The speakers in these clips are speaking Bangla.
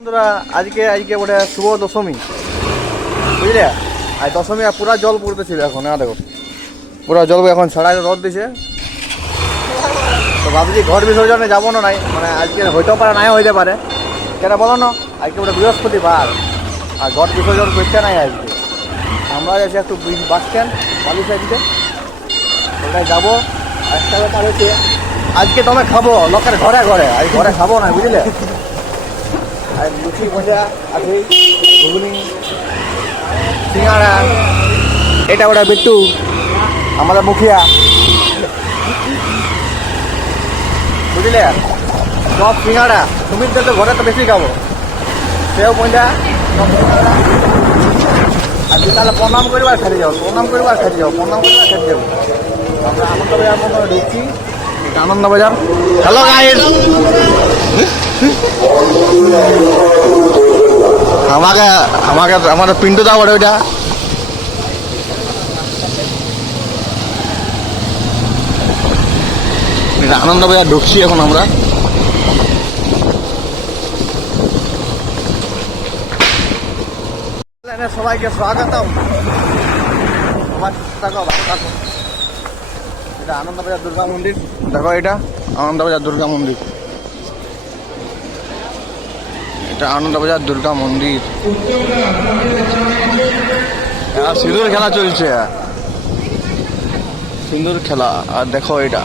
বন্ধুরা আজকে ওটা শুভ দশমী বুঝলে। আর দশমী আর পুরা জল পড়তেছিল এখন। দেখো পুরা জল এখন ছাড়া রোদ দিছে। তো ভাবছি ঘর বিসর্জনে যাবো না নাই, মানে আজকে হইতেও পারে নাই হইতে পারে, কেন বলো না। আজকে ওটা বৃহস্পতিবার আর ঘর বিসর্জন করতে নাই আজকে। আমরা যাচ্ছি একটু বাস স্ট্যান্ড বালি সাইডে, ওটাই যাবো। একটা ব্যাপার হচ্ছে আজকে তুমি খাবো লোকের ঘরে ঘরে, আজ ঘরে খাবো না বুঝলে। আর লুচি মজা আছে, ঘুগনি, সিঙ্গাড়া। এটা ওটা বিট্টু আমাদের মুখিয়া বুঝলে। সব সিঙ্গাড়া তুমি তো ঘরে তো বেশি খাবো, সেও মজা সব সিঙ্গাড়া। আর তুই তাহলে প্রণাম করবার খেতে যাও, প্রণাম করবার খেতে যাও, প্রণাম করবার খেতে যাবো। আমরা আনন্দবাজার মতো দেখছি, আনন্দবাজার। হ্যালো গাইস, আমাদের পিন্টু দাও ওটা। আনন্দবাজার ঢুকছি এখন আমরা। সবাইকে স্বাগতম, সবাই থাকো ভালো থাকো। এটা আনন্দবাজার দুর্গা মন্দির, দেখো এটা আনন্দবাজার দুর্গা মন্দির, এটা আনন্দবাজার দুর্গা মন্দির। সিঁদুর খেলা চলছে, সিঁদুর খেলা। আর দেখো এটা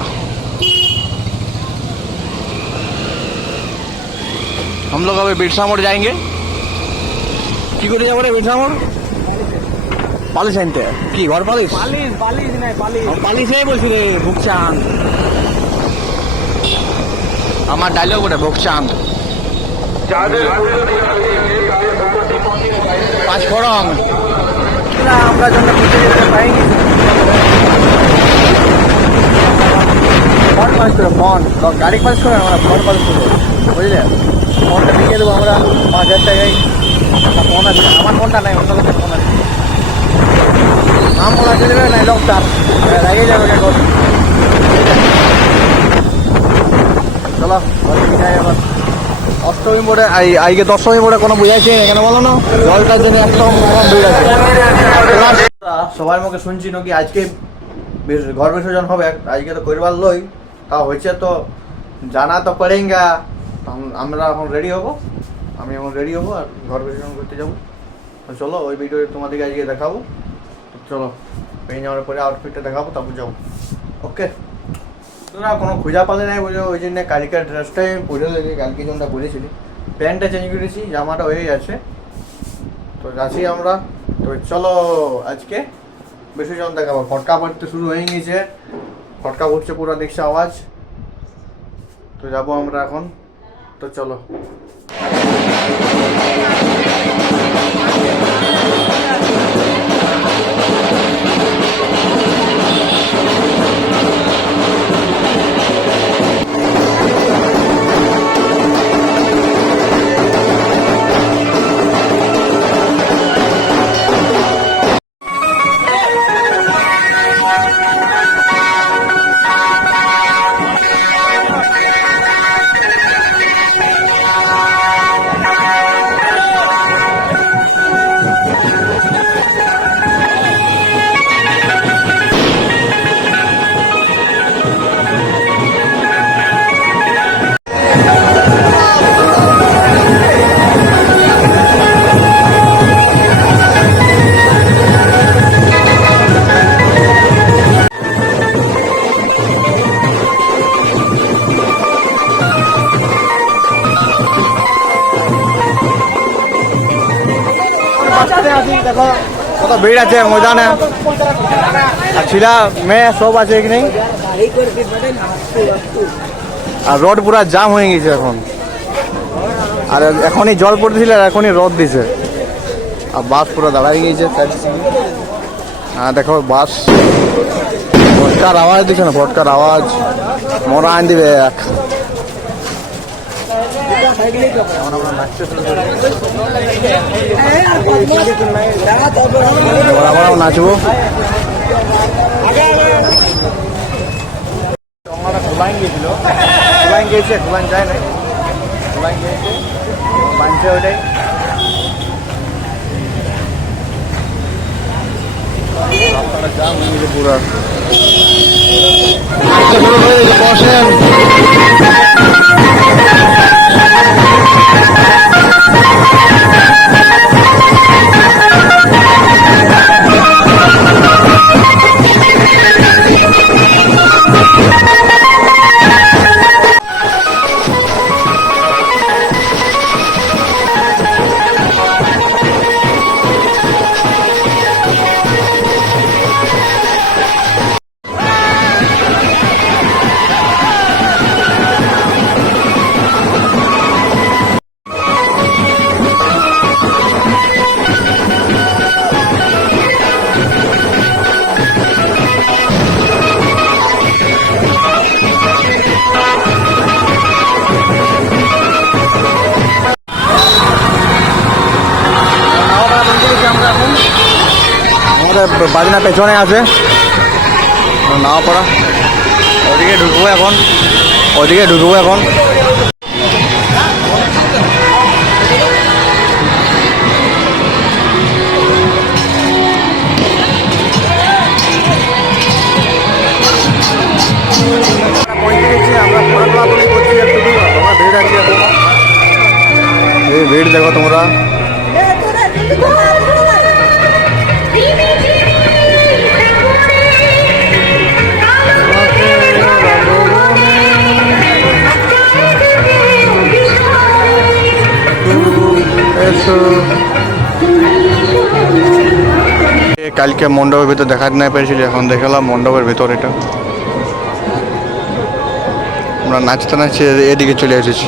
हम लोग अभी बिरसा मोड़ जाएंगे। কি করে যাবো রে বিরসা মোড়? পালিশ আনতে কি ঘর পালিশ? পালিশই বলছি রে ভুকচাঁদ, আমার ডায়লগ ওটা ভুকচাঁদ। পাঁচফোড়ন আমরা জন্য পাইনি। ফোন পালিশ করে, ফোন গাড়ি পালিশ করে, আমরা ফোন পালিশ করবো বুঝলে। ফোনটা বিকিয়ে দেবো আমরা 5,000 টাকায়। ফোন আছে, আমার ফোনটা নাই, অন্য লোকের ফোন আছে। নাম বলা চলে যাবে নাই, লোক তার লাগিয়ে যাবে। চলো যাই আবার। অষ্টমী বোর্ডে আজকে দশমী বোর্ডে কোনো বুঝাইছে এখানে বলো না, জলটার জন্য একদম ভিড় আছে। সবার মুখে শুনছি নাকি আজকে ঘর বিসর্জন হবে, আজকে তো করবার লই, তা হয়েছে তো জানা তো পড়েঙ্গা। আমরা এখন রেডি হবো, আমি এখন রেডি হবো আর ঘর বিসর্জন করতে যাবো। চলো ওই ভিডিও তোমাদেরকে আজকে দেখাবো। চলো পেয়ে যাওয়ার পরে আউটফিটটা দেখাবো, তারপর যাবো। ওকে, তোরা কোনো খোঁজা পালে নাই বুঝো, ওই জন্য কালকের ড্রেসটাই আমি পরে লেগে, কালকে যেমনটা পরেছিলি। প্যান্টটা চেঞ্জ করেছি, জামাটা হয়েই আছে। তো যাচ্ছি আমরা। তো চলো আজকে বিসর্জন দেখাবো। ফটকা পড়তে শুরু হয়ে গিয়েছে, ফটকা পড়ছে পুরো, দেখছে আওয়াজ। তো যাবো আমরা এখন। তো চলো। দেখো কত ভিড় আছে ময়দানে, আর ছিলা মেয়ে সব আছে কি নেই। আর রোড পুরা জাম হয়ে গেছে এখন। আর এখনই জল পড়তেছিল আর এখনই রোদ দিছে। আর বাস পুরো দাঁড়াই গিয়েছে। হ্যাঁ দেখো বাস, ফটকার আওয়াজ দিচ্ছে না, ফটকার আওয়াজ মরা আন দিবে এক। আমরাও নাচবো। খোলাইন গিয়েছিল, খোলাইন গিয়েছে, খোলাইন যায় নাই, খোলাইন গিয়েছে। চলছে ওইটাই। রাস্তাটা জাম হয়ে গেছে পুরো। বসেন। বাজনা পেছনে আছে নাও পড়া, ওদিকে ঢুকবো এখন, ওদিকে ঢুকবো এখন। ভিড় দেখো তোমরা, কালকে মণ্ডপের ভিতর দেখাতে না পেরেছিল, এখন দেখালাম মণ্ডপের ভিতর। এটা আমরা নাচতে নাচতে এদিকে চলে এসেছি।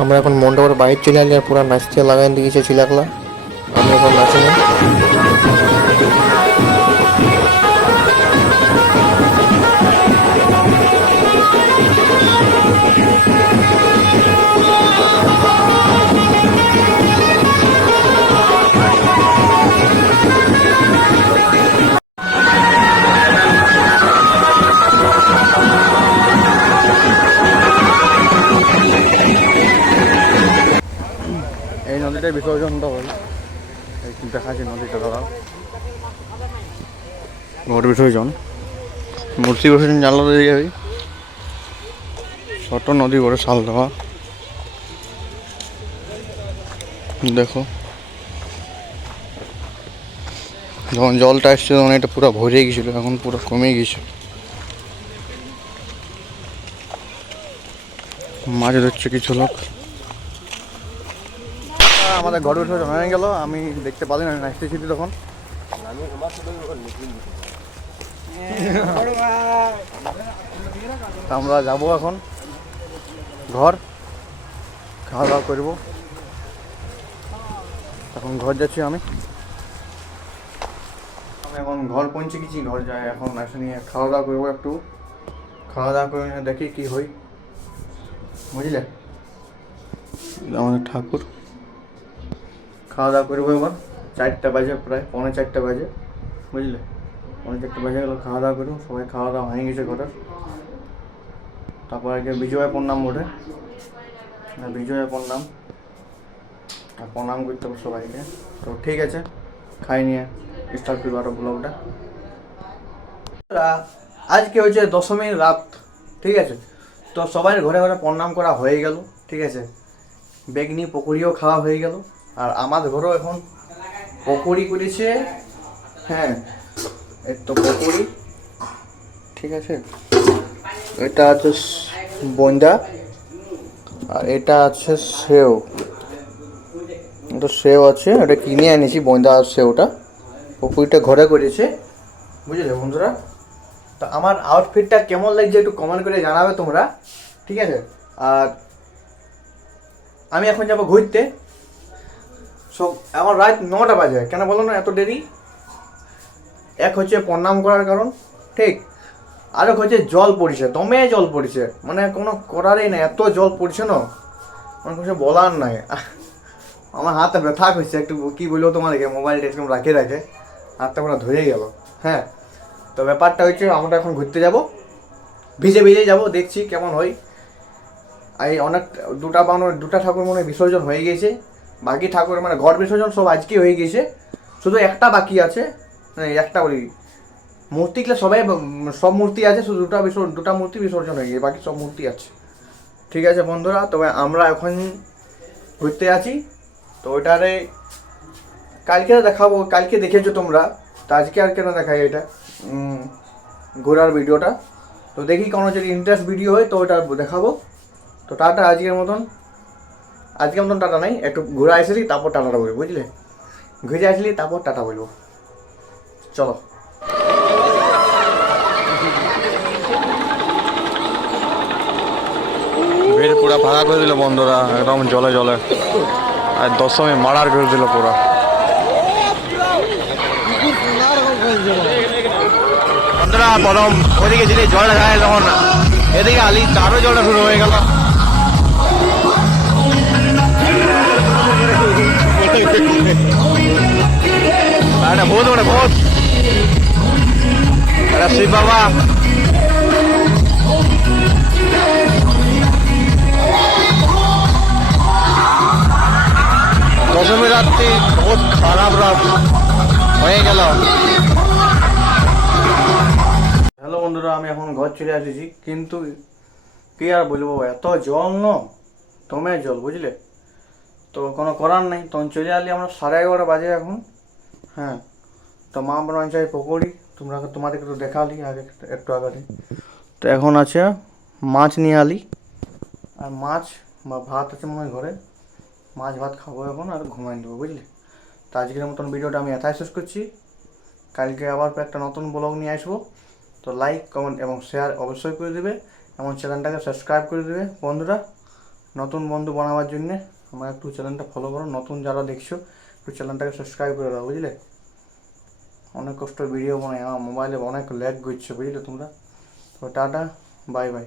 আমরা এখন মণ্ডপের বাইরে চলে আসলে পুরো নাচতে লাগাই দিয়েছে ছিলাকলা। আমি এখন নাচি না। এই নদীটা বিসর্জনটা হয়, দেখাচ্ছি নদীটা দাদা। ঘর বিসর্জন, মূর্তি বিসর্জন জানলা দিয়ে যাবে। ছোট নদী করে শাল দেওয়া, দেখো যখন জলটা আসছে তখন এটা পুরো ভরে গেছিলো, এখন পুরো কমে গেছে। মাছ ধরছে কিছু লোক। আমাদের ঘর বিসর্জন হয়ে গেল, আমি দেখতে পারি না, নাচতেছি তখন। আমরা যাবো এখন ঘর, খাওয়া দাওয়া করবো। এখন ঘর যাচ্ছি আমি এখন ঘর পৌঁছে গেছি। ঘর যাই এখন, এসে নিয়ে খাওয়া দাওয়া করবো। একটু খাওয়া দাওয়া করে নিয়ে দেখি কি হই, বুঝলে। আমাদের ঠাকুর খাওয়া দাওয়া করবো এবার। 4টা বাজে, প্রায় 3:45 বাজে, বুঝলে। 3:45 বাজে গেলো, খাওয়া দাওয়া করবো। সবাই খাওয়া দাওয়া হয়ে গেছে ঘরের। তারপর আগে বিজয়া প্রণাম ওঠে, বিজয়া প্রণাম, আর প্রণাম করতে হবে সবাইকে। তো ঠিক আছে, খাই নিয়ে স্টার্ট করবো আরো ব্লগটা। আজকে হচ্ছে দশমীর রাত, ঠিক আছে। তো সবাই ঘরে ঘরে প্রণাম করা হয়ে গেল, ঠিক আছে। বেগনি পকোড়িও খাওয়া হয়ে গেল। আর আমাদের ঘরেও এখন পকোড়ি করেছে, হ্যাঁ এই তো পকোড়ি, ঠিক আছে। এটা আছে বন্দা, আর এটা আছে সেও। এটা সেও আছে, ওটা কিনে এনেছি বন্দা আর সেওটা। পকোড়িটা ঘরে করেছে, বুঝলে বন্ধুরা। তো আমার আউটফিটটা কেমন লাগছে একটু কমেন্ট করে জানাবে তোমরা, ঠিক আছে। আর আমি এখন যাবো ঘুরতে। সো আমার রাত 9টা বাজে, কেন বলো না এত দেরি? এক হচ্ছে প্রণাম করার কারণ, ঠিক। আরেক হচ্ছে জল পড়ছে, দমে জল পড়ছে, মানে কোনো করারই নাই, এত জল পড়ছে না, মানে কিছু বলার নাই। আমার হাতটা ব্যথা করছে একটু, কি বলবো তোমাদেরকে, মোবাইলটা এরকম রাখে রাখে হাতটা পুরো ধরে গেল। হ্যাঁ, তো ব্যাপারটা হচ্ছে আমরা এখন ঘুরতে যাব, ভিজে ভিজে যাব, দেখছি কেমন হয়। এই অনেক দুটা ঠাকুর মনে হয় বিসর্জন হয়ে গেছে, বাকি ঠাকুর মানে ঘর বিসর্জন সব আজকে হয়ে গেছে, শুধু একটা বাকি আছে, মানে একটা বলি মূর্তিগুলো সবাই সব মূর্তি আছে, শুধু দুটা মূর্তি বিসর্জন হয়ে গেছে, বাকি সব মূর্তি আছে। ঠিক আছে বন্ধুরা, তবে আমরা এখন ঘুরতে আছি, তো ওইটারে কালকে দেখাবো, কালকে দেখেছো তোমরা, তো আজকে আর কেন দেখাই এটা ঘোরার ভিডিওটা। তো দেখি কোনো যদি ইন্টারেস্ট ভিডিও হয় তো ওটা দেখাবো। তো টাটা, আজকের মতন টাটা নাই, একটু ঘুরে আসলি তারপর টাটাটা বলবো, বুঝলে, ঘুরে আসলি তারপর টাটা বলবো। চলো। ভিড় পুরা ফাঁকা করে দিল বন্ধুরা, একদম জলে জলে, আর দশমী মারার করে দিল পুরা। বন্ধুরা প্রথম ওইদিকে ছিলি জলটা যায় তখন এদিকে আলি তারও জলটা শুরু হয়ে গেল। একটা ভূত ওটা ভূত, একটা শিব বাবা। দশমী রাত্রি বহুত খারাপ রাত হয়ে গেল। হ্যালো বন্ধুরা, আমি এখন ঘর চলে আসেছি, কিন্তু কি আর বলবো, এত জল দমের জল, বুঝলে, তো কোনো করার নেই, তখন চলে আসলি আমরা 11:30 বাজে এখন। হ্যাঁ, তো মা বানাচ্ছে পকোড়ি, তোমাদেরকে তো দেখালি আগে একটু আগে। তো এখন আছে মাছ নিয়ে আলি, আর মাছ বা ভাত আছে মনে হয় ঘরে, মাছ ভাত খাবো এখন আর ঘুমাই নেবো, বুঝলে। তো আজকের মতন ভিডিওটা আমি এথায় শেষ করছি, কালকে আবার একটা নতুন ব্লগ নিয়ে আসবো। তো লাইক কমেন্ট এবং শেয়ার অবশ্যই করে দেবে, এবং চ্যানেলটাকে সাবস্ক্রাইব করে দেবে বন্ধুরা। নতুন বন্ধু বানাবার জন্যে আমার একটু চ্যানেলটা ফলো করো, নতুন যারা দেখছো একটু চ্যানেলটাকে সাবস্ক্রাইব করে দাও, বুঝলে। অনেক কষ্ট ভিডিও বানাই, আমার মোবাইলে অনেক ল্যাগ করছে, বুঝলে তোমরা। তো টাটা, বাই বাই।